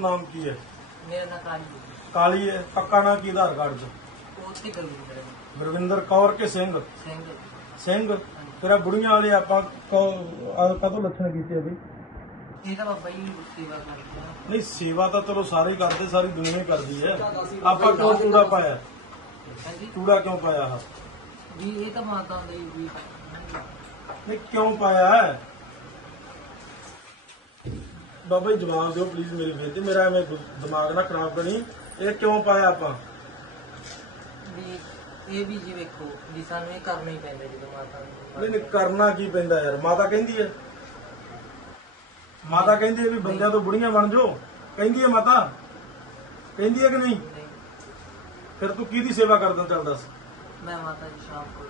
ਨਾਮ ਕੀ ਹੈ? ਮੇਰਾ ਨਾਂ ਕਾਲੀ ਕਾਲੀ ਹੈ ਪੱਕਾ ਨਾਂ ਕੀ ਆਧਾਰ ਕਾਰਡ 'ਚ ਉਹ ਤੇ ਗੁਰਵਿੰਦਰ ਗੁਰਵਿੰਦਰ ਕੌਰ ਕੇ ਸਿੰਘ? ਸਿੰਘ। ਸਿੰਘ? ਤੇਰਾ ਬੁੜੀਆਂ ਵਾਲੇ ਆਪਾਂ ਕਦੋਂ ਲੱਛਣ ਕੀਤੇ ਆ ਬਈ? ਇਹ ਤਾਂ ਬਾਬਾ ਜੀ ਸੇਵਾ ਕਰਦੇ ਆ। ਨਹੀਂ ਸੇਵਾ ਤਾਂ ਚਲੋ ਸਾਰੇ ਹੀ ਕਰਦੇ ਸਾਰੀ ਦੁਨੀਆ ਹੀ ਕਰਦੀ ਹੈ। ਆਪਾਂ ਕਿਉਂ ਚੂੜਾ ਪਾਇਆ? ਹਾਂਜੀ। ਚੂੜਾ ਕਿਉਂ ਪਾਇਆ ਆ ਵੀ ਇਹ ਤਾਂ ਮਾਤਾ ਦੇ ਵੀ ਨਹੀਂ ਕਿਉਂ ਪਾਇਆ? ਹੈ ਬਾਬਾ ਜੀ ਜਵਾਬ ਦਿਓ ਪਲੀਜ਼ ਮੇਰੀ ਬੇਨਤੀ ਮੇਰਾ ਐਵੇਂ ਦਿਮਾਗ ਨਾ ਖਰਾਬ ਕਰੀ। ਇਹ ਕਿਉਂ ਪਾਇਆ ਆਪਾਂ? ਵੀ ਇਹ ਵੀ ਜੀ ਵੇਖੋ ਵੀ ਸਾਨੂੰ ਇਹ ਕਰਨਾ ਹੀ ਪੈਂਦਾ ਜਦੋਂ ਮਾਤਾ ਨੂੰ ਨਹੀਂ ਨਹੀਂ ਕਰਨਾ ਕੀ ਪੈਂਦਾ ਯਾਰ? ਮਾਤਾ ਕਹਿੰਦੀ ਹੈ। ਮਾਤਾ ਕਹਿੰਦੀ ਹੈ ਵੀ ਬੰਦਿਆਂ ਤੋਂ ਬੁੜੀਆਂ ਬਣ ਜਾਓ। ਕਹਿੰਦੀ ਹੈ ਮਾਤਾ। ਕਹਿੰਦੀ ਹੈ ਕਿ ਨਹੀਂ? ਨਹੀਂ, ਫਿਰ ਤੂੰ ਕਿਹਦੀ ਸੇਵਾ ਕਰਦਾ ਚੱਲ ਦੱਸ। ਮੈਂ ਮਾਤਾ ਜੀ ਸ਼ਾਮ ਕੋਲ।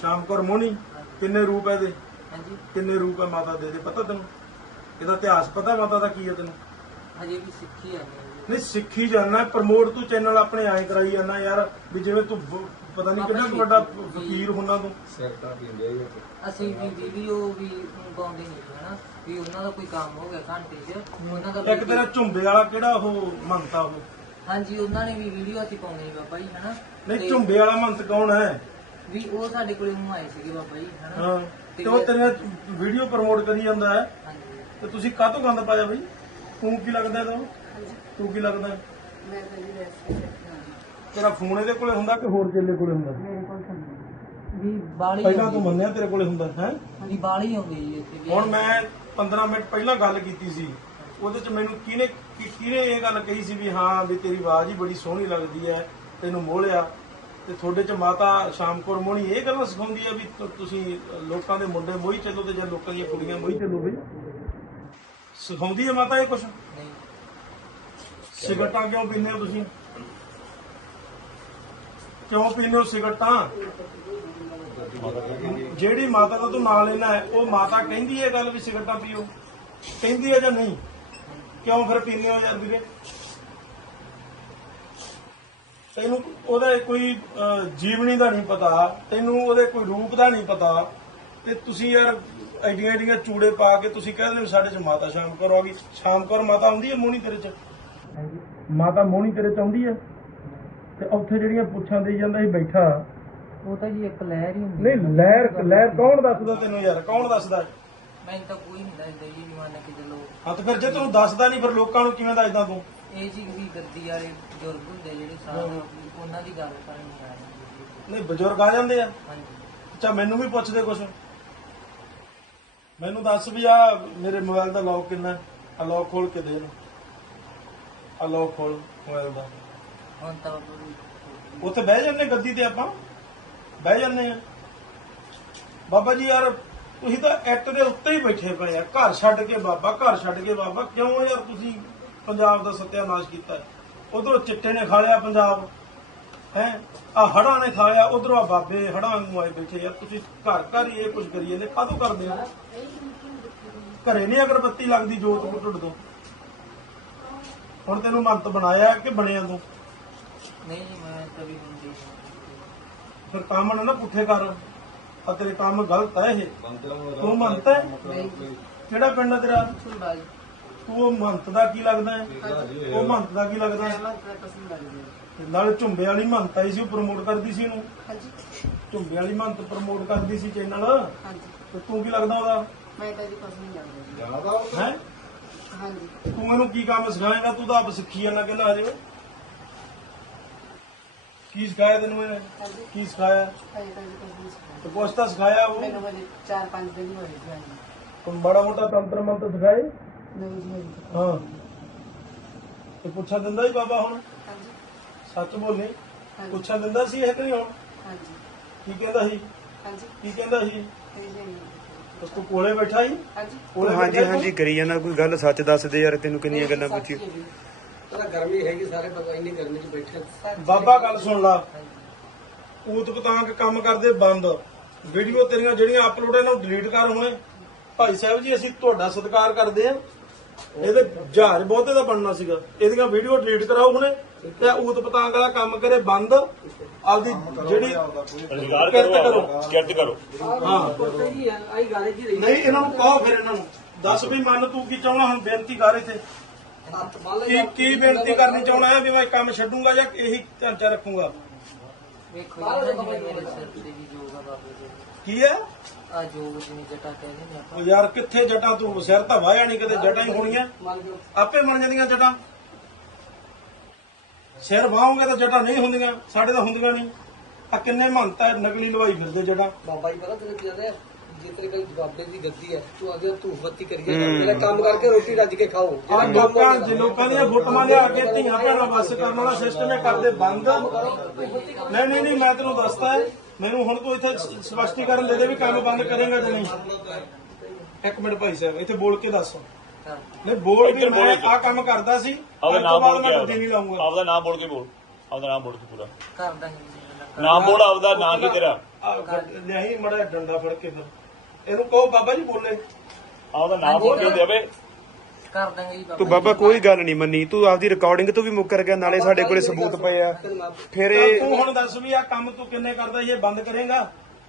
ਸ਼ਾਮ ਕੌਰ ਮੋਹਣੀ ਕਿੰਨੇ ਰੂਪ ਹੈ ਇਹਦੇ? ਹਾਂਜੀ। ਕਿੰਨੇ ਰੂਪ ਹੈ ਮਾਤਾ ਦੇ ਦੇ? ਪਤਾ ਤੈਨੂੰ? ਇਹਦਾ ਇਤਿਹਾਸ ਪਤਾ ਮਾਤਾ ਦਾ ਕੀ ਹੈ ਤੈਨੂੰ? ਹਜੇ ਵੀ ਸਿੱਖੀ ਆ ਨਹੀਂ ਸਿੱਖੀ ਜਾਣਾ ਪ੍ਰਮੋਟ ਤੂੰ ਚੈਨਲ ਆਪਣੇ ਐਂ ਕਰਾਈ ਜਾਣਾ ਯਾਰ ਵੀ ਜਿਵੇਂ ਤੂੰ ਪਤਾ ਨਹੀਂ ਕਿੰਨਾ ਕੁ ਵੱਡਾ ਫਕੀਰ ਹੁੰਦਾ ਤੂੰ। ਅਸੀਂ ਵੀ ਵੀਡੀਓ ਵੀ ਪਾਉਂਦੇ ਨਹੀਂ ਹਨਾ? ਵੀ ਉਹਨਾਂ ਦਾ ਕੋਈ ਕੰਮ ਹੋ ਗਿਆ ਘੰਟੇ 'ਚ ਉਹਨਾਂ ਦਾ ਇੱਕ ਤੇਰਾ ਝੁੰਬੇ ਵਾਲਾ ਕਿਹੜਾ ਉਹ ਮੰਨਤਾ ਉਹ? ਹਾਂਜੀ ਉਹਨਾਂ ਨੇ ਵੀ ਵੀਡੀਓ ਅਸੀਂ ਪਾਉਂਦੇ ਸੀ ਬਾਬਾ ਜੀ ਹਨਾ? ਨਹੀਂ ਤੇ ਝੁੰਬੇ ਵਾਲਾ ਮੰਤ ਕੌਣ ਹੈ? ਵੀ ਉਹ ਸਾਡੇ ਕੋਲੇ ਨੂੰ ਆਏ ਸੀਗੇ ਬਾਬਾ ਜੀ ਹਨਾ? ਹਾਂ ਤੇ ਉਹ ਤੇਰੀਆਂ ਵੀਡੀਓ ਪ੍ਰਮੋਟ ਕਰੀ ਜਾਂਦਾ ਹੈ। ਹਾਂਜੀ। ਤੇ ਤੁਸੀਂ ਕਾਹਤੋਂ ਗੰਦ ਪਾਇਆ ਬਈ? ਤੂੰ ਕੀ ਲੱਗਦਾ ਤੈਨੂੰ ਤੂੰ ਕੀ ਲੱਗਦਾ? ਮੈਂ ਤਾਂ ਜੀ ਵੈਸੇ ਤੇਰਾ ਫੋਨ ਇਹਦੇ ਕੋਲੇ ਹੁੰਦਾ ਕਿ ਹੋਰ ਚੇਲੇ ਕੋਲੇ ਹੁੰਦਾ? ਵੀ ਬਾਲੀ ਪਹਿਲਾਂ ਤੂੰ ਮੰਨਿਆ ਤੇਰੇ ਕੋਲੇ ਹੁੰਦਾ ਹੈ? ਵੀ ਬਾਲੀ ਆਉਂਦੀ ਜੀ ਇੱਥੇ ਵੀ। ਹੁਣ ਮੈਂ 15 ਮਿੰਟ ਪਹਿਲਾਂ ਗੱਲ ਕੀਤੀ ਸੀ। ਉਹਦੇ ਚ ਮੈਨੂੰ ਕਿਹਨੇ ਕੀ- ਕਿਹਨੇ ਇਹ ਗੱਲ ਕਹੀ ਸੀ ਵੀ ਹਾਂ ਵੀ ਤੇਰੀ ਆਵਾਜ਼ ਹੀ ਬੜੀ ਸੋਹਣੀ ਲੱਗਦੀ ਹੈ ਤੈਨੂੰ ਮੋਹਲਿਆ ਤੇ ਤੁਹਾਡੇ ਚ ਮਾਤਾ ਸ਼ਾਮਕੌਰ ਮੋਹਣੀ ਇਹ ਗੱਲਾਂ ਸਿਖਾਉਂਦੀ ਹੈ ਵੀ ਤੁ- ਤੁਸੀਂ ਲੋਕਾਂ ਦੇ ਮੁੰਡੇ ਮੋਹੀ ਚੱਲੋ ਤੇ ਜਾਂ ਲੋਕਾਂ ਦੀਆਂ ਕੁੜੀਆਂ ਮੋਹੀ ਚੱਲੋ ਬਈ। ਸਿਖਾਉਂਦੀ ਹੈ ਮਾਤਾ ਇਹ ਕੁਛ? ਨਹੀਂ। ਸਿਗਰਟਾਂ ਕਿਉਂ ਪੀਂਦੇ ਹੋ ਤੁਸੀਂ? ਕਿਉਂ ਪੀਂਦੇ ਹੋ ਸਿਗਰਟਾਂ? ਜਿਹੜੀ ਮਾਤਾ ਦਾ ਤੂੰ ਨਾਂ ਲੈਣਾ ਹੈ ਉਹ ਮਾਤਾ ਕਹਿੰਦੀ ਹੈ ਗੱਲ ਵੀ ਸਿਗਰਟਾਂ ਪੀਓ। ਕਹਿੰਦੀ ਹੈ ਜਾਂ ਨਹੀਂ? ਕਿਉਂ ਫਿਰ ਪੀਂਦੇ ਹੋ ਯਾਰ ਵੀਰੇ? ਤੈਨੂੰ ਉਹਦਾ ਕੋਈ ਜੀਵਨੀ ਦਾ ਨਹੀਂ ਪਤਾ ਤੈਨੂੰ ਉਹਦੇ ਕੋਈ ਰੂਪ ਦਾ ਨਹੀਂ ਪਤਾ। ਤੇ ਤੁਸੀਂ ਯਾਰ ਐਡੀਆਂ ਐਡੀਆਂ ਚੂੜੇ ਪਾ ਕੇ ਤੁਸੀਂ ਕਹਿੰਦੇ ਹੋ ਸਾਡੇ ਚ ਮਾਤਾ ਸ਼ਾਮ ਕਰੋ ਆ ਗਈ। ਸ਼ਾਮ ਕਰੋ ਮਾਤਾ ਆਉਂਦੀ ਹੈ ਮੋਹਣੀ ਤੇਰੇ ਚ? ਹਾਂਜੀ ਮਾਤਾ ਮੋਹਣੀ ਤੇਰੇ ਚ ਆਉਂਦੀ ਹੈ? ਤੇ ਉੱਥੇ ਜਿਹੜੀਆਂ ਪੁੱਛਾਂ ਦੇਈ ਜਾਂਦਾ ਸੀ ਬੈਠਾ। ਉਹ ਤਾਂ ਜੀ ਇੱਕ ਲਹਿਰ ਹੀ ਹੁੰਦੀ ਨਹੀਂ ਲਹਿਰ ਲਹਿਰ ਕੌਣ ਦੱਸਦਾ ਤੈਨੂੰ ਯਾਰ? ਕੌਣ ਦੱਸਦਾ? ਮੈਨੂੰ ਤਾਂ ਕੋਈ ਨਹੀਂ ਦੱਸਦਾ ਜੀ ਵੀ ਮੰਨ ਕੇ ਚੱਲੋ ਹਾਂ ਤੇ ਫਿਰ ਜੇ ਤੈਨੂੰ ਦੱਸਦਾ ਨਹੀਂ ਫਿਰ ਲੋਕਾਂ ਨੂੰ ਕਿਵੇਂ ਦੱਸਦਾ ਤੂੰ? ਇਹ ਜੀ ਵੀ ਗੱਦੀ ਵਾਲੇ ਬਜ਼ੁਰਗ ਹੁੰਦੇ ਜਿਹੜੇ ਸਾਰੇ ਉਹਨਾਂ ਦੀ ਗੱਲ ਕਰਨੀ ਆ ਰਹੀ ਨਹੀਂ ਬਜ਼ੁਰਗ ਆ ਜਾਂਦੇ ਆ? ਹਾਂਜੀ। ਅੱਛਾ ਮੈਨੂੰ ਵੀ ਪੁੱਛਦੇ ਕੁਛ? ਮੈਨੂੰ ਦੱਸ ਵੀ ਆ ਮੇਰੇ ਮੋਬਾਈਲ ਦਾ ਲੌਕ ਕਿੰਨਾ ਆ ਲੌਕ ਖੋਲ ਕੇ ਦੇ ਆ ਲੌਕ ਖੋਲ ਮੋਬਾਈਲ ਦਾ। ਹੁਣ ਤਾਂ ਬਾਬਾ ਉੱਥੇ ਬਹਿ ਜਾਂਦੇ ਗੱਦੀ ਤੇ ਆਪਾਂ। ਬਹਿ ਜਾਂਦੇ ਆ ਬਾਬਾ ਜੀ ਯਾਰ ਤੁਸੀਂ ਤਾਂ ਐਕਟ ਦੇ ਉੱਤੇ ਹੀ ਬੈਠੇ ਪਏ ਆ। ਘਰ ਛੱਡ ਕੇ ਬਾਬਾ ਘਰ ਛੱਡ ਕੇ ਬਾਬਾ। ਕਿਉਂ ਯਾਰ ਤੁਸੀਂ ਪੰਜਾਬ ਦਾ ਸੱਤਿਆਨਾਸ਼ ਕੀਤਾ ਉਧਰੋਂ ਚਿੱਟੇ ਨੇ ਖਾ ਲਿਆ ਪੰਜਾਬ। ਹੈ? ਆ ਹੜਾਂ ਨੇ ਖਾ ਲਿਆ ਉਧਰੋਂ ਆ ਬਾਬੇ ਹੜਾਂ ਨੂੰ ਆਏ ਬੈਠੇ ਯਾਰ ਤੁਸੀਂ ਘਰ ਘਰ ਹੀ ਇਹ ਕੁਝ ਕਰੀਏ ਨੇ ਕਾਹਤੋਂ ਕਰਦੇ ਹੋ ਘਰੇ ਨਹੀਂ ਅਗਰਬੱਤੀ ਲੱਗਦੀ ਜੋਤ ਟੁੱਟ ਤੋਂ। ਹੁਣ ਤੈਨੂੰ ਮੰਤ ਬਣਾਇਆ ਕਿ ਬਣਿਆ ਤੂੰ? ਨਹੀਂ ਜੀ ਮੈਂ ਹੁਣ ਦੇਖ ਫਿਰ ਕੰਮ ਨਾ ਨਾ ਪੁੱਠੇ ਕਰ। ਆ ਤੇਰੇ ਕੰਮ ਗਲਤ ਹੈ ਇਹ। ਤੂੰ ਮੰਨਤ ਹੈ? ਕਿਹੜਾ ਪਿੰਡ ਹੈ ਤੇਰਾ? ਤੂੰ ਉਹ ਮੰਤ ਦਾ ਕੀ ਲੱਗਦਾ ਹੈ? ਉਹ ਮੰਤ ਦਾ ਕੀ ਲੱਗਦਾ ਹੈ? ਤਾਂ ਤੇ ਨਾਲ ਝੁੰਬੇ ਵਾਲੀ ਮੰਤ ਆਈ ਸੀ ਉਹ ਪ੍ਰਮੋਟ ਕਰਦੀ ਸੀ ਇਹਨੂੰ। ਹਾਂਜੀ। ਝੁੰਬੇ ਵਾਲੀ ਮੰਤ ਪ੍ਰਮੋਟ ਕਰਦੀ ਸੀ ਚੈਨਲ ਹਾਂਜੀ। ਤੇ ਤੂੰ ਕੀ ਲੱਗਦਾ ਉਹਦਾ? ਮੈਂ ਤਾਂ ਜੀ ਕੁਛ ਨਹੀਂ ਲੱਗਦਾ ਹੈ? ਹਾਂਜੀ। ਤੂੰ ਮੈਨੂੰ ਕੀ ਕੰਮ ਸਿਖਾਏਗਾ? ਤੂੰ ਤਾਂ ਆਪ ਸਿੱਖੀ ਜਾਂਦਾ ਕਹਿੰਦਾ ਹਜੇ। ਕੀ ਸਿਖਾਇਆ ਤੈਨੂੰ ਇਹਨੇ? ਹਾਂਜੀ। ਕੀ ਸਿਖਾਇਆ? ਹਜੇ ਤਾਂ ਜੀ ਕੁਛ ਨਹੀਂ ਸਿੱਖਿਆ ਤੇ ਕੁਛ ਤਾਂ ਸਿਖਾਇਆ ਉਹ ਮੈਨੂੰ ਹਜੇ 4-5 ਦਿਨ ਹੀ ਹੋਏ ਜੀ ਕੋਈ ਮਾੜਾ ਮੋਟਾ ਤੰਤਰ ਮੰਤਰ ਸਿਖਾਏ? ਨਹੀਂ ਜੀ ਹਜੇ ਤੱਕ ਹਾਂ। ਤੇ ਪੁੱਛਾ ਦਿੰਦਾ ਹੀ ਬਾਬਾ ਹੁਣ। ਸੱਚ ਬੋਲੇ। ਹਾਂਜੀ। ਪੁੱਛਾ ਦਿੰਦਾ ਸੀ ਇਹ ਕਿ ਨਹੀਂ ਹੁਣ? ਹਾਂਜੀ। ਕੀ ਕਹਿੰਦਾ ਸੀ? ਹਾਂਜੀ। ਕੀ ਕਹਿੰਦਾ ਸੀ? ਇਹ ਜੀ ਤੂੰ ਕੋਲੇ ਬੈਠਾ ਸੀ? ਹਾਂਜੀ। ਕੋਲੇ ਹਾਂਜੀ ਬੈਠਾ ਹਾਂਜੀ ਕਰੀ ਜਾਂਦਾ ਕੋਈ ਗੱਲ ਸੱਚ ਦੱਸ ਦੇ ਯਾਰ ਤੈਨੂੰ ਕਿੰਨੀਆਂ ਗੱਲਾਂ ਪੁੱਛੀ। ਤਾਂ ਗਰਮੀ ਹੈਗੀ ਸਾਰੇ ਪਤਾ ਇੰਨੀ ਗਰਮੀ 'ਚ ਬੈਠੇ। ਬਾਬਾ ਗੱਲ ਸੁਣ ਲਾ। ਊਤ ਪਤਾੰਗ ਕੰਮ ਕਰਦੇ ਬੰਦ। ਵੀਡੀਓ ਤੇਰੀਆਂ ਜਿਹੜੀਆਂ ਅਪਲੋਡ ਇਹਨਾਂ ਨੂੰ ਡਿਲੀਟ ਕਰ ਹੁਣੇ। ਭਾਈ ਸਾਹਿਬ ਜੀ ਅਸੀਂ ਤੁਹਾਡਾ ਸਤਿਕਾਰ ਕਰਦੇ ਆ ਇਹਦੇ ਜਹਾਜ਼ ਬਹੁਤੇ ਦਾ ਬਣਨਾ ਸੀਗਾ। ਇਹਦੀਆਂ ਵੀਡੀਓ ਡਿਲੀਟ ਕਰਾਓ ਹੁਣੇ। ਤੇ ਊਤ ਪਤਾੰਗ ਵਾਲਾ ਕੰਮ ਕਰੇ ਬੰਦ। ਆਪਦੀ ਜਿਹੜੀ ਰੁਜ਼ਗਾਰ ਕਿਰਤ ਕਰੋ। ਕਿਰਤ ਕਰੋ। ਹਾਂ। ਨਹੀਂ ਇਹਨਾਂ ਨੂੰ ਕਹੋ ਫਿਰ ਇਹਨਾਂ ਨੂੰ। ਦੱਸ ਵੀ ਮੰਨ ਤੂੰ ਕੀ ਚਾਹਣਾ ਹੁਣ ਬੇਨਤੀ ਕਰ ਇੱਥੇ। ਕੀ ਕੀ ਬੇਨਤੀ ਕਰਨੀ ਚਾਹੁੰਦਾ ਹੈ ਵੀ ਮੈਂ ਕੰਮ ਛੱਡੂੰਗਾ ਜਾਂ ਇਹੀ ਢਾਂਚਾ ਰੱਖੂੰਗਾ? ਕੀ ਹੈ? ਆ ਜੋਗ ਜਿਵੇਂ ਜਟਾ ਕਹਿੰਦੇ ਨੇ ਆਪਾਂ ਉਹ ਯਾਰ ਕਿੱਥੇ ਜਟਾਂ ਤੂੰ? ਸਿਰ ਤਾਂ ਵਾਹਿਆ ਨਹੀਂ ਕਿਤੇ ਜਟਾਂ ਹੀ ਹੋਣੀਆਂ। ਆਪੇ ਬਣ ਜਾਂਦੀਆਂ ਜਟਾਂ। ਸਿਰ ਵਾਹੋਗੇ ਤਾਂ ਜਟਾਂ ਨਹੀਂ ਹੁੰਦੀਆਂ ਸਾਡੇ ਤਾਂ ਹੁੰਦੀਆਂ ਨਹੀਂ। ਆ ਕਿੰਨੇ ਮਹੰਤ ਨਕਲੀ ਲਵਾਈ ਫਿਰਦੇ ਜਟਾਂ ਬਾਬਾ ਜੀ ਪਤਾ ਤੇਰੇ ਕੀ ਕਹਿੰਦੇ ਆ ਜੇ ਤੇਰੇ ਕੋਲ ਜਵਾਬੇ ਦੀ ਗੱਦੀ ਹੈ ਤੂੰ ਅਗੇ ਧੂਫ ਬੱਤੀ ਕਰੀਏ ਜਿਹੜਾ ਕੰਮ ਕਰਕੇ ਰੋਟੀ ਰੱਜ ਕੇ ਖਾਓ। ਆ ਲੋਕਾਂ ਜੇ ਲੋਕਾਂ ਦੀਆਂ ਫੋਟੋਆਂ ਲਿਆ ਕੇ ਧੀਆਂ ਭੈਣਾਂ ਵੱਸ ਕਰਨ ਵਾਲਾ ਸਿਸਟਮ ਇਹ ਕਰਦੇ ਬੰਦ। ਨਹੀਂ ਨਹੀਂ ਨਹੀਂ ਮੈਂ ਤੈਨੂੰ ਦੱਸਦਾ। ਮੈਨੂੰ ਹੁਣ ਤੂੰ ਇੱਥੇ ਸਪਸ਼ਟੀਕਰਨ ਦੇ ਦੇ ਵੀ ਕੰਮ ਬੰਦ ਕਰੇਗਾ ਜਾਂ ਨਹੀਂ। ਇੱਕ ਮਿੰਟ ਭਾਈ ਸਾਹਿਬ ਇੱਥੇ ਬੋਲ ਕੇ ਦੱਸ। ਨਹੀਂ ਬੋਲ ਵੀ ਮੈਂ। ਆ ਕੰਮ ਕਰਦਾ ਸੀ ਆਪਦਾ ਨਾਮ ਬੋਲ ਕੇ ਗੱਡੀ ਨਹੀਂ ਲਾਉਂਗਾ। ਆਪਦਾ ਨਾਮ ਬੋਲ ਕੇ ਬੋਲ। ਆਪਦਾ ਨਾਮ ਬੋਲ ਕੇ ਪੂਰਾ। ਕਰਦਾ ਹੀ ਨਹੀਂ ਨਾਮ ਬੋਲ ਆਪਦਾ ਨਾਮ ਕੀ ਤੇਰਾ? ਨਹੀਂ ਮੜਾ ਡੰਡਾ ਫੜ ਕੇ ਫਿਰ। ਇਹਨੂੰ ਕਹੋ ਬਾਬਾ ਜੀ ਬੋਲੇ। ਆਪਦਾ ਨਾਮ ਬੋਲ ਕੇ ਦੇਵੇ। ਕਰ ਦਾਂਗੇ ਜੀ ਤੂੰ ਬਾਬਾ ਕੋਈ ਗੱਲ ਨਹੀਂ ਮੰਨੀ। ਤੂੰ ਆਪਦੀ ਰਿਕਾਰਡਿੰਗ ਤੋਂ ਵੀ ਮੁੱਕਰ ਗਿਆ ਨਾਲੇ ਸਾਡੇ ਕੋਲੇ ਸਬੂਤ ਪਏ ਆ। ਫਿਰ ਇਹ ਤੂੰ ਹੁਣ ਦੱਸ ਵੀ ਆ ਕੰਮ ਤੂੰ ਕਿੰਨੇ ਕਰਦਾ ਇਹ ਬੰਦ ਕਰੇਗਾ?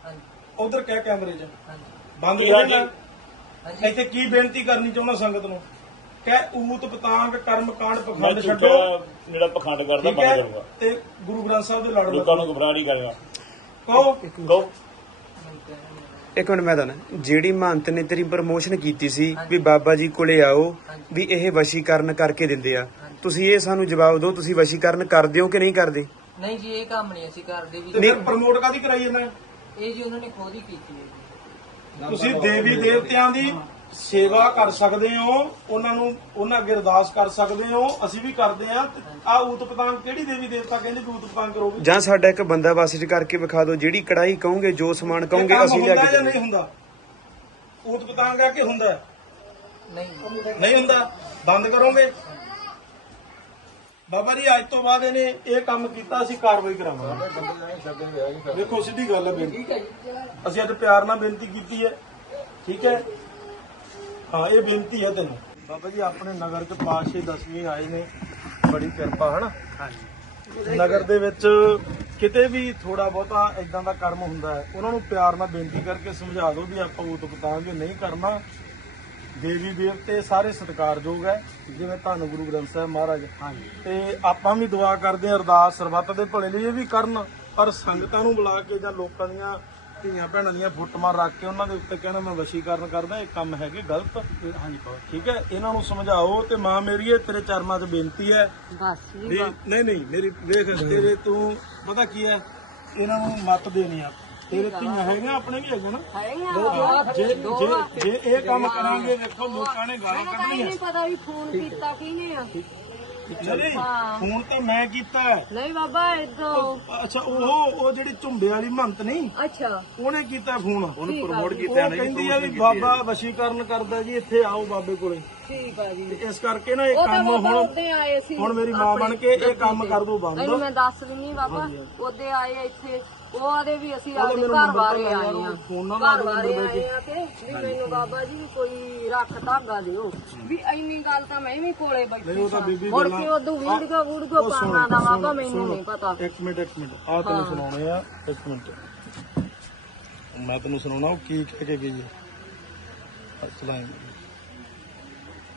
ਹਾਂਜੀ। ਉਧਰ ਕਹਿ ਕੈਮਰੇ 'ਚ। ਹਾਂਜੀ। ਬੰਦ ਕਰੇਗਾ? ਇੱਥੇ ਕੀ ਬੇਨਤੀ ਕਰਨੀ ਚਾਹੁੰਦਾ ਸੰਗਤ ਨੂੰ? ਕਹਿ ਊਤ ਪਤਾੰਗ ਕਰਮ ਕਾਂਡ ਮੈਂ ਪਖੰਡ ਝੂਠਾ ਛੱਡੋ। ਜਿਹੜਾ ਪਖੰਡ ਕਰਦਾ ਠੀਕ ਹੈ? ਕਰੂੰਗਾ। ਤੇ ਗੁਰੂ ਗ੍ਰੰਥ ਸਾਹਿਬ ਦੇ ਲੜ ਲੋਕਾਂ ਨੂੰ ਗੁੰਮਰਾਹ ਨਹੀਂ ਕਰੇਗਾ। ਕਹੋ। ਕਹੋ। ਇੱਕ ਮਿੰਟ ਮੈਂ ਦੱਸਣਾ ਜਿਹੜੀ ਮਹੰਤ ਨੇ ਤੇਰੀ ਪ੍ਰਮੋਸ਼ਨ ਕੀਤੀ ਸੀ ਵੀ ਬਾਬਾ ਜੀ ਕੋਲੇ ਆਓ ਵੀ ਇਹ ਵਸ਼ੀਕਰਨ ਕਰਕੇ ਦਿੰਦੇ ਆ। ਤੁਸੀਂ ਇਹ ਸਾਨੂੰ ਜਵਾਬ ਦਿਓ ਤੁਸੀਂ ਵਸ਼ੀਕਰਨ ਕਰਦੇ ਹੋ ਕਿ ਨਹੀਂ ਕਰਦੇ? ਨਹੀਂ ਜੀ ਇਹ ਕੰਮ ਨਹੀਂ ਅਸੀਂ ਕਰਦੇ ਤੇ ਵੀ ਫਿਰ ਪ੍ਰਮੋਟ ਕਾਦੀ ਕਰਾਈ ਜਾਂਦਾ ਇਹ ਜੀ ਉਹਨਾਂ ਨੇ ਖੁਦ ਹੀ ਕੀਤੀ ਹੈ ਜੀ। ਤੁਸੀਂ ਦੇਵੀ ਦੇਵਤਿਆਂ ਦੀ ਸੇਵਾ ਕਰ ਸਕਦੇ ਹੋ ਉਹਨਾਂ ਨੂੰ ਉਹਨਾਂ ਅੱਗੇ ਅਰਦਾਸ ਕਰ ਸਕਦੇ ਹੋ ਅਸੀਂ ਵੀ ਕਰਦੇ ਆ ਆ ਊਤ ਪਤਾੰਗ ਕਿਹੜੀ ਦੇਵੀ ਦੇਵਤਾ ਕਹਿੰਦੇ ਵੀ ਊਤ ਪਤਾੰਗ ਕਰੋ ਜਾਂ ਸਾਡਾ ਇੱਕ ਬੰਦਾ ਵਸ ਚ ਕਰਕੇ ਵਿਖਾ ਦਿਓ ਜਿਹੜੀ ਕੜਾਈ ਕਹੋਗੇ ਜੋ ਸਮਾਨ ਕਹੋਗੇ ਅਸੀਂ ਹੁੰਦਾ ਕੇ ਜਾਂ। ਨਹੀਂ ਹੁੰਦਾ ਊਤ ਪਤਾੰਗ ਆ ਕਿ ਹੁੰਦਾ? ਨਹੀਂ। ਨਹੀਂ ਹੁੰਦਾ ਬੰਦ ਕਰੋਗੇ ਬਾਬਾ ਜੀ ਅੱਜ ਤੋਂ ਬਾਅਦ ਇਹਨੇ ਇਹ ਕੰਮ ਕੀਤਾ ਅਸੀਂ ਕਾਰਵਾਈ ਕਰਾਵਾਂਗੇ। ਦੇਖੋ ਸਿੱਧੀ ਗੱਲ ਹੈ ਬੇਨਤੀ ਅਸੀਂ ਅੱਜ ਪਿਆਰ ਨਾਲ ਬੇਨਤੀ ਕੀਤੀ ਹੈ ਠੀਕ ਹੈ? ਹਾਂ ਇਹ ਬੇਨਤੀ ਹੈ ਤੈਨੂੰ। ਬਾਬਾ ਜੀ ਆਪਣੇ ਨਗਰ ਚ ਪਾਸ਼ੇ ਦਸਵੀਂ ਆਏ ਨੇ ਬੜੀ ਕਿਰਪਾ ਹਨਾ? ਹਾਂਜੀ। ਨਗਰ ਦੇ ਵਿੱਚ ਕਿਤੇ ਵੀ ਥੋੜਾ ਬਹੁਤਾ ਇਦਾਂ ਦਾ ਕਰਮ ਹੁੰਦਾ ਹੈ ਉਹਨਾਂ ਨੂੰ ਪਿਆਰ ਨਾਲ ਬੇਨਤੀ ਕਰਕੇ ਸਮਝਾ ਦਿਓ ਵੀ ਆਪਾਂ ਉਹ ਪਤਾਂਗੇ ਨਹੀਂ ਕਰਨਾ ਦੇਵੀ ਦੇਵਤੇ ਸਾਰੇ ਸਤਿਕਾਰਯੋਗ ਹੈ ਜਿਵੇਂ ਧੰਨ ਗੁਰੂ ਗ੍ਰੰਥ ਸਾਹਿਬ ਮਹਾਰਾਜ। ਹਾਂਜੀ। ਤੇ ਆਪਾਂ ਵੀ ਦੁਆ ਕਰਦੇ ਹਾਂ ਅਰਦਾਸ ਸਰਬੱਤ ਦੇ ਭਲੇ ਲਈ ਇਹ ਵੀ ਕਰਨ ਪਰ ਸੰਗਤਾਂ ਨੂੰ ਬੁਲਾ ਕੇ ਜਾਂ ਲੋਕਾਂ ਦੀਆਂ ਧੀਆਂ ਭੈਣਾਂ ਦੀਆਂ ਫੋਟੋਆਂ ਰੱਖ ਕੇ ਉਹਨਾਂ ਦੇ ਉੱਤੇ ਕਹਿਣਾ ਮੈਂ ਵਸ਼ੀਕਰਨ ਕਰਦਾ ਇਹ ਕੰਮ ਹੈਗੇ ਗਲਤ। ਇਹ- ਹਾਂਜੀ ਠੀਕ। ਹੈ? ਇਹਨਾਂ ਨੂੰ ਸਮਝਾਓ ਤੇ ਮਾਂ ਮੇਰੀਏ ਤੇਰੇ ਚਰਮਾਂ 'ਚ ਬੇਨਤੀ ਹੈ। ਬਸ। ਨਹੀਂ ਨਹੀਂ ਮੇਰੀ ਵੇਖ ਤੇਰੇ ਤੂੰ ਪਤਾ ਕੀ ਹੈ? ਇਹਨਾਂ ਨੂੰ ਮਤ ਦੇਣੀ ਆ। ਤੇਰੇ ਧੀਆਂ ਹੈਗੀਆਂ ਆਪਣੇ ਵੀ ਹੈਗੇ ਨਾ। ਜੇ ਜੇ ਜੇ ਇਹ ਕੰਮ ਕਰਾਂਗੇ ਵੇਖੋ ਲੋਕਾਂ ਨੇ ਗਾਲਾਂ ਕੱਢਣੀਆਂ। ਨਹੀਂ ਪਤਾ ਵੀ ਫੋਨ ਕੀਤਾ ਕਿਹਨੇ ਆ। ਨਹੀਂ ਫੋਨ ਤਾਂ ਮੈਂ ਕੀਤਾ। ਨਹੀਂ ਬਾਬਾ ਇਦੋਂ ਅੱਛਾ ਉਹ ਉਹ ਜਿਹੜੀ ਝੁੰਬੇ ਵਾਲੀ ਮੰਤ ਨਹੀਂ? ਅੱਛਾ। ਉਹਨੇ ਕੀਤਾ ਫੋਨ। ਉਹਨੂੰ ਪ੍ਰਮੋਟ ਉਹ ਕਹਿੰਦੀ ਆ ਵੀ ਬਾਬਾ ਵਸ਼ੀਕਰਨ ਕਰਦਾ ਜੀ ਇੱਥੇ ਆਓ ਬਾਬੇ ਕੋਲੇ। ਠੀਕ ਆ ਜੀ। ਤੇ ਇਸ ਕਰਕੇ ਨਾ ਇਹ ਉਹ ਤਾਂ ਕੰਮ ਬਾਬਾ ਹੁਣ ਉਹਦੇ ਆਏ ਸੀ। ਹੁਣ ਮੇਰੀ ਮਾਂ ਬਣ ਕੇ ਇਹ ਕੰਮ ਕਰ ਦੋ ਬੰਦ। ਇਹਨੂੰ ਮੈਂ ਦੱਸ ਦਿੰਨੀ ਬਾਬਾ ਉਹਦੇ ਆਏ ਆ ਇੱਥੇ। ਉਹ ਆਦੇ ਵੀ ਅਸੀਂ ਉਹਦਾ ਆਪਦੇ ਮੈਨੂੰ ਘਰ ਨੰਬਰ ਬਾਰੇ ਤਾਂ ਆਏ ਯਾਰ ਆ। ਉਹ ਫੋਨ ਨਾਲ ਲਾ ਘਰ ਦੇ ਬਾਰੇ ਨੰਬਰ ਆਏ ਆ ਤੇ ਵੀ ਮੈਨੂੰ ਬਾਬਾ ਜੀ ਕੋਈ ਰੱਖ ਧਾਗਾ ਦਿਓ। ਵੀ ਇੰਨੀ ਗੱਲ ਤਾਂ ਮੈਂ ਵੀ ਕੋਲੇ ਨਹੀਂ ਬੈਠੀ ਉਹ ਤਾਂ ਬੀਬੀ ਮੁੜ ਗੱਲਾਂ- ਕੇ ਉਦੋਂ ਵੀਡੀਓ ਵੀਡੀਓ ਉਹ ਸੁਣ, ਪਾਣਾ ਦਾ ਬਾਬਾ ਸੁਣ, ਮੈਨੂੰ ਸੁਣ। ਨਹੀਂ ਪਤਾ। ਇੱਕ ਮਿੰਟ ਇੱਕ ਮਿੰਟ। ਆ ਤੈਨੂੰ ਸੁਣਾਉਣੇ ਆ ਇੱਕ ਮਿੰਟ। ਮੈਂ ਤੈਨੂੰ ਸੁਣਾਉਣਾ ਉਹ ਕੀ ਕਹਿ ਕੇ ਗਈ ਹੈ? ਚਲਾਈ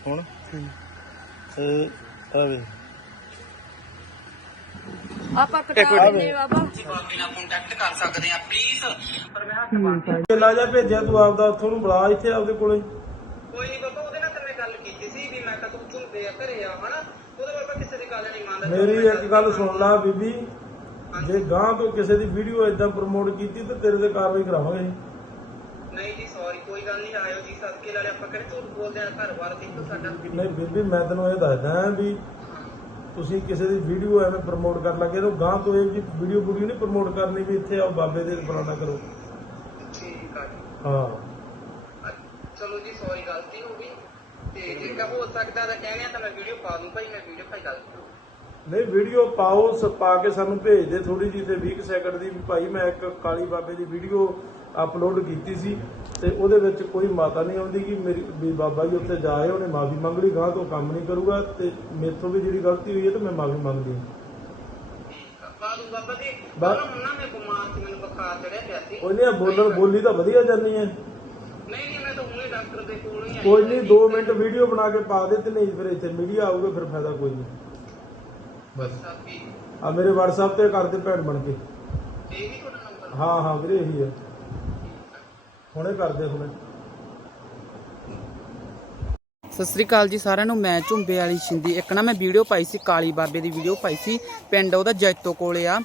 ਹੁਣ? ਇਹ ਆਵੇ ਆਪਾਂ ਕਟਾ ਦਿੰਨੇ ਬਾਬਾ। ਲਾ ਜਾ ਭੇਜਿਆ ਤੂੰ ਆਪਦਾ ਉੱਥੋਂ ਨੂੰ ਬੁਲਾ ਇੱਥੇ ਆਪਦੇ ਕੋਲੇ। ਕੋਈ ਨਹੀਂ ਬਾਬਾ ਉਹਦੇ ਨਾਲ ਤਾਂ ਮੈਂ ਗੱਲ ਕੀਤੀ ਸੀ ਵੀ ਮੈਂ ਤਾਂ ਤੂੰ ਝੁੰਦੇ ਆ ਘਰੇ ਆ ਹਨਾ? ਉਹਦੇ ਬਾਬਾ ਕਿਸੇ ਦੀ ਗੱਲ ਨਹੀਂ ਮੰਨਦਾ ਮੇਰੀ ਇੱਕ ਗੱਲ ਸੁਣ ਲਾ ਬੀਬੀ। ਜੇ ਗਾਂ ਤੋਂ ਕਿਸੇ ਦੀ ਵੀਡੀਓ ਏਦਾਂ ਪ੍ਰਮੋਟ ਕੀਤੀ ਤੇ ਤੇਰੇ ਤੇ ਕਾਰਵਾਈ ਕਰਾਵਾਂਗੇ ਨਹੀਂ ਜੀ ਸੌਰੀ ਕੋਈ ਗੱਲ ਨਹੀਂ ਆਇਓ ਜੀ ਸਦਕੇ ਵਾਲੇ ਆਪਾਂ ਕਿਹੜੇ ਝੂਠ ਬੋਲਦੇ ਆ ਘਰ ਬਾਰ ਦੇਖੋ ਸਾਡਾ। ਨਹੀਂ ਬੀਬੀ ਮੈਂ ਤੈਨੂੰ ਇਹ ਦੱਸਦਾ ਵੀ ਤੁਸੀਂ ਕਿਸੇ ਦੀ ਵੀਡੀਓ ਐਵੇਂ ਪ੍ਰਮੋਟ ਕਰਨ ਲੱਗੇ ਤਾਂ ਗਾਂ ਤੋਂ ਇਹ ਜੀ ਵੀਡੀਓ ਵੀਡੀਓ ਨਹੀਂ ਪ੍ਰਮੋਟ ਕਰਨੀ ਵੀ ਇੱਥੇ ਆਓ ਬਾਬੇ ਦੇ ਫਲਾਣਾ ਕਰੋ। ਠੀਕ ਆ ਜੀ। ਹਾਂ। ਚਲੋ ਜੀ ਸੌਰੀ ਗਲਤੀ ਹੋ ਗਈ। ਤੇ ਜੇ ਹੋ ਸਕਦਾ ਤਾਂ ਕਹਿੰਦੇ ਆ ਤਾਂ ਮੈਂ ਵੀਡੀਓ ਪਾ ਦੂੰ ਭਾਈ ਮੈਂ ਵੀਡੀਓ ਭਾਈ ਗੱਲ ਨਹੀਂ ਵੀਡੀਓ ਪਾਓ ਪਾ ਕੇ ਸਾਨੂੰ ਭੇਜ ਦੇ ਥੋੜੀ ਜਿਹੀ ਤੇ 20 ਸੈਕਿੰਡ ਦੀ। ਵੀ ਭਾਈ ਮੈਂ ਇੱਕ ਕਾਲੀ ਬਾਬੇ ਦੀ ਵੀਡੀਓ ਅਪਲੋਡ ਕੀਤੀ ਸੀ ਤੇ ਉਹਦੇ ਵਿੱਚ ਕੋਈ ਮਾਤਾ ਨਹੀਂ ਆਉਂਦੀ ਕਿ ਮੇਰੀ ਵੀ ਬਾਬਾ ਜੀ ਉੱਥੇ ਜਾਏ ਉਹਨੇ ਮਾਫੀ ਮੰਗ ਲਈ ਗਾਂ ਤੋਂ ਕੰਮ ਨਹੀਂ ਕਰੂਗਾ ਤੇ ਮੇਥੋਂ ਵੀ ਜਿਹੜੀ ਗਲਤੀ ਹੋਈ ਹੈ ਤੇ ਮੈਂ ਮਾਫੀ ਮੰਗਦੀ ਹਾਂ ਬਾਬਾ ਜੀ ਬਾ- ਬਾਬਾ ਹੁਣ ਨਾ ਮੈਂ ਬਿਮਾਰ ਸੀ ਮੈਨੂੰ ਬੁਖਾਰ ਚੜਿਆ ਪਿਆ ਸੀ। ਉਹਨੇ ਬੋਲਣ ਬੋਲੀ ਤਾਂ ਵਧੀਆ ਜਾਂਦੀ ਹੈ। ਨਹੀਂ ਨਹੀਂ ਮੈਂ ਤਾਂ ਹੁਣੇ ਡਾਕਟਰ ਦੇ ਕੋਲ ਹੀ ਆਈ ਕੋਈ ਨਹੀਂ 2 ਮਿੰਟ ਵੀਡੀਓ ਬਣਾ ਕੇ ਪਾ ਦੇ ਤੇ ਨਹੀਂ ਫਿਰ ਇੱਥੇ ਮੀਡੀਆ ਆਊਗਾ ਫਿਰ ਫਾਇਦਾ ਕੋਈ ਨਹੀਂ। ਬਸ। ਆ ਮੇਰੇ WhatsApp ਤੇ ਕਰ ਦੇ ਭੈਣ ਬਣ ਕੇ। ਇਹ ਵੀ ਤੁਹਾਡਾ ਨੰਬਰ ਹਾਂ ਹਾਂ ਵੀਰੇ ਇਹੀ ਹੈ ਹੁਣੇ ਕਰਦੇ ਹੁਣੇ। ਸਤਿ ਸ੍ਰੀ ਅਕਾਲ ਜੀ ਸਾਰਿਆਂ ਨੂੰ, ਮੈਂ ਝੁੰਬੇ ਵਾਲੀ ਸ਼ਿੰਦੀ। ਇੱਕ ਨਾ ਮੈਂ ਵੀਡੀਓ ਪਾਈ ਸੀ, ਕਾਲੀ ਬਾਬੇ ਦੀ ਵੀਡੀਓ ਪਾਈ ਸੀ, ਪਿੰਡ ਉਹਦਾ ਜੈਤੋ ਕੋਲੇ ਆ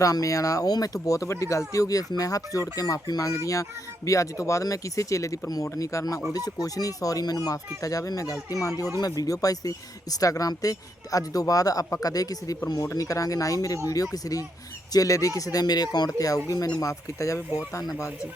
ਰਾਮੇ ਵਾਲਾ। ਉਹ ਮੈਥੋਂ ਬਹੁਤ ਵੱਡੀ ਗਲਤੀ ਹੋ ਗਈ ਮੈਂ ਹੱਥ ਜੋੜ ਕੇ ਮਾਫੀ ਮੰਗਦੀ ਆ ਵੀ ਅੱਜ ਤੋਂ ਬਾਅਦ ਮੈਂ ਕਿਸੇ ਚੇਲੇ ਦੀ ਪ੍ਰਮੋਟ ਨਹੀਂ ਕਰਨਾ। ਉਹਦੇ 'ਚ ਕੁਝ ਨਹੀਂ ਸੌਰੀ ਮੈਨੂੰ ਮਾਫ ਕੀਤਾ ਜਾਵੇ, ਮੈਂ ਗਲਤੀ ਮੰਨਦੀ ਉਹਦੀ ਮੈਂ ਵੀਡੀਓ ਪਾਈ ਸੀ ਇੰਸਟਾਗ੍ਰam ਤੇ। ਤੇ ਅੱਜ ਤੋਂ ਬਾਅਦ ਆਪਾਂ ਕਦੇ ਕਿਸੇ ਦੀ ਪ੍ਰਮੋਟ ਨਹੀਂ ਕਰਾਂਗੇ, ਨਾ ਹੀ ਮੇਰੇ ਵੀਡੀਓ ਕਿਸੇ ਦੀ, ਚੇਲੇ ਦੀ, ਕਿਸੇ ਦੇ ਮੇਰੇ ਅਕਾਊਂਟ ਤੇ ਆਊਗੀ। ਮੈਨੂੰ ਮਾਫ ਕੀਤਾ ਜਾਵੇ। ਬਹੁਤ ਧੰਨਵਾਦ ਜੀ।